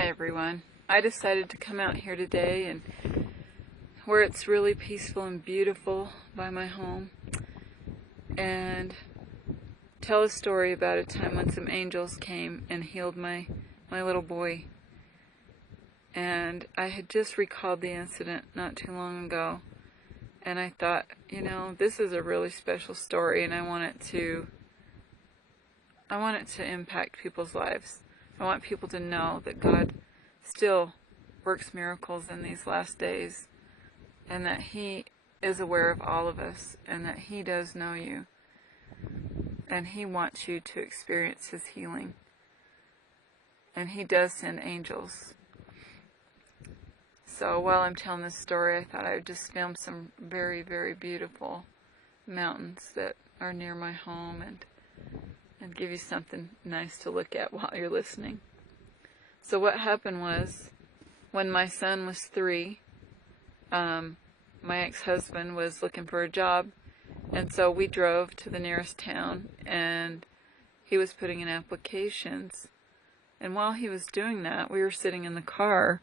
Hi everyone. I decided to come out here today and where it's really peaceful and beautiful by my home and tell a story about a time when some angels came and healed my little boy. And I had just recalled the incident not too long ago, and I thought, this is a really special story, and I want it to impact people's lives. I want people to know that God still works miracles in these last days, and that He is aware of all of us, and that He does know you, and He wants you to experience His healing. And He does send angels. So while I'm telling this story, I thought I would just film some very, very beautiful mountains that are near my home and give you something nice to look at while you're listening. So what happened was, when my son was 3, my ex-husband was looking for a job, and so we drove to the nearest town, and he was putting in applications. And while he was doing that, we were sitting in the car,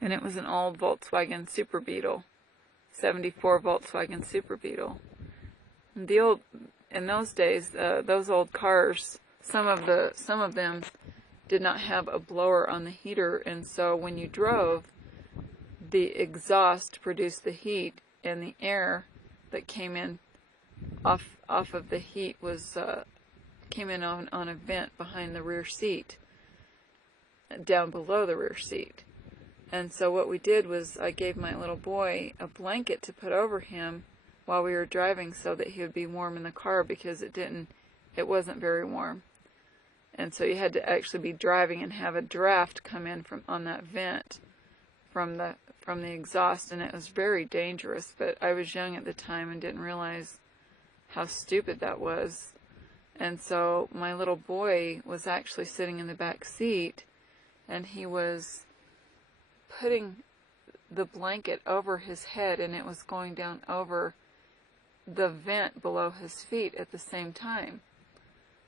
and it was an old Volkswagen Super Beetle, 74 Volkswagen Super Beetle. And in those days, those old cars, some of them did not have a blower on the heater, and so when you drove, the exhaust produced the heat, and the air that came in off of the heat came in on a vent behind the rear seat, down below the rear seat. And so what we did was, I gave my little boy a blanket to put over him while we were driving so that he would be warm in the car, because it wasn't very warm. And so you had to actually be driving and have a draft come in on that vent from the exhaust, and it was very dangerous. But I was young at the time and didn't realize how stupid that was. And so my little boy was actually sitting in the back seat, and he was putting the blanket over his head, and it was going down over the vent below his feet at the same time.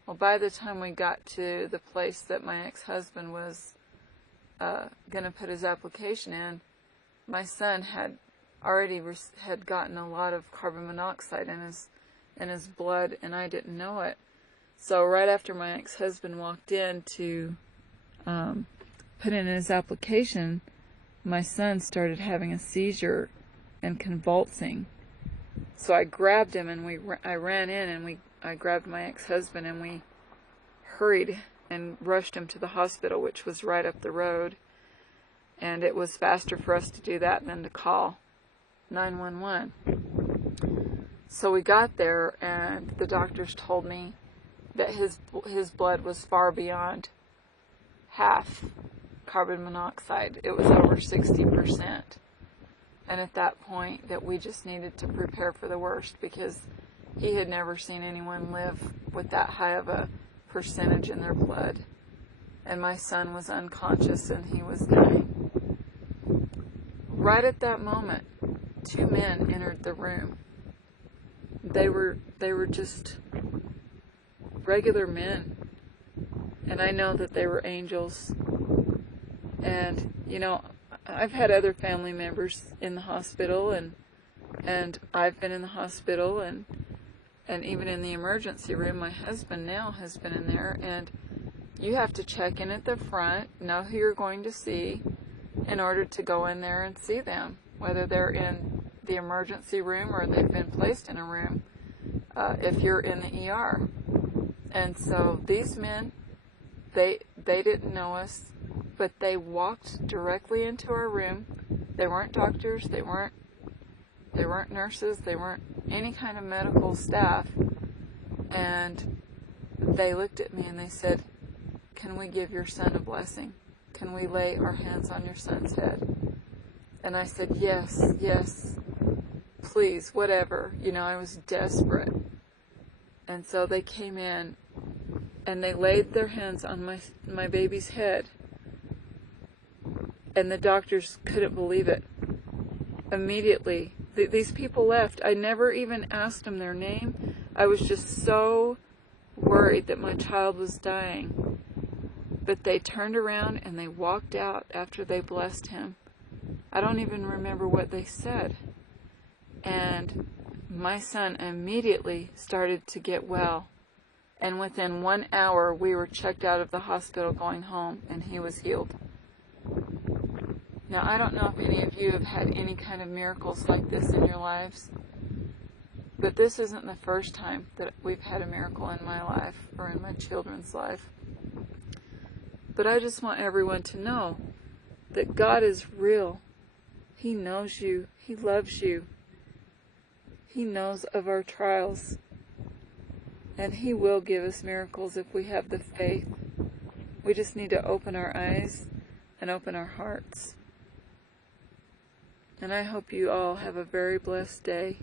Well, by the time we got to the place that my ex-husband was going to put his application in, my son had already had gotten a lot of carbon monoxide in his blood, and I didn't know it. So right after my ex-husband walked in to put in his application, my son started having a seizure and convulsing. So I grabbed him, and I ran in, and I grabbed my ex-husband, and we hurried and rushed him to the hospital, which was right up the road. And it was faster for us to do that than to call 911. So we got there, and the doctors told me that his blood was far beyond half carbon monoxide. It was over 60%. And at that point, that we just needed to prepare for the worst, because he had never seen anyone live with that high of a percentage in their blood. And my son was unconscious, and he was dying. Right at that moment, 2 men entered the room. They were just regular men, and I know that they were angels. And I've had other family members in the hospital, and I've been in the hospital, and even in the emergency room. My husband now has been in there, and you have to check in at the front, know who you're going to see, in order to go in there and see them, whether they're in the emergency room or they've been placed in a room, if you're in the ER. And so these men, they didn't know us, but they walked directly into our room. They weren't doctors, they weren't nurses, they weren't any kind of medical staff. And they looked at me and they said, "Can we give your son a blessing? Can we lay our hands on your son's head?" And I said, yes, please, whatever. I was desperate. And so they came in, and they laid their hands on my baby's head. And the doctors couldn't believe it. Immediately, these people left. I never even asked them their name. I was just so worried that my child was dying. But they turned around and they walked out after they blessed him. I don't even remember what they said. And my son immediately started to get well. And within 1 hour, we were checked out of the hospital going home, and he was healed. Now, I don't know if any of you have had any kind of miracles like this in your lives, but this isn't the first time that we've had a miracle in my life or in my children's life. But I just want everyone to know that God is real. He knows you. He loves you. He knows of our trials. And He will give us miracles if we have the faith. We just need to open our eyes and open our hearts. And I hope you all have a very blessed day.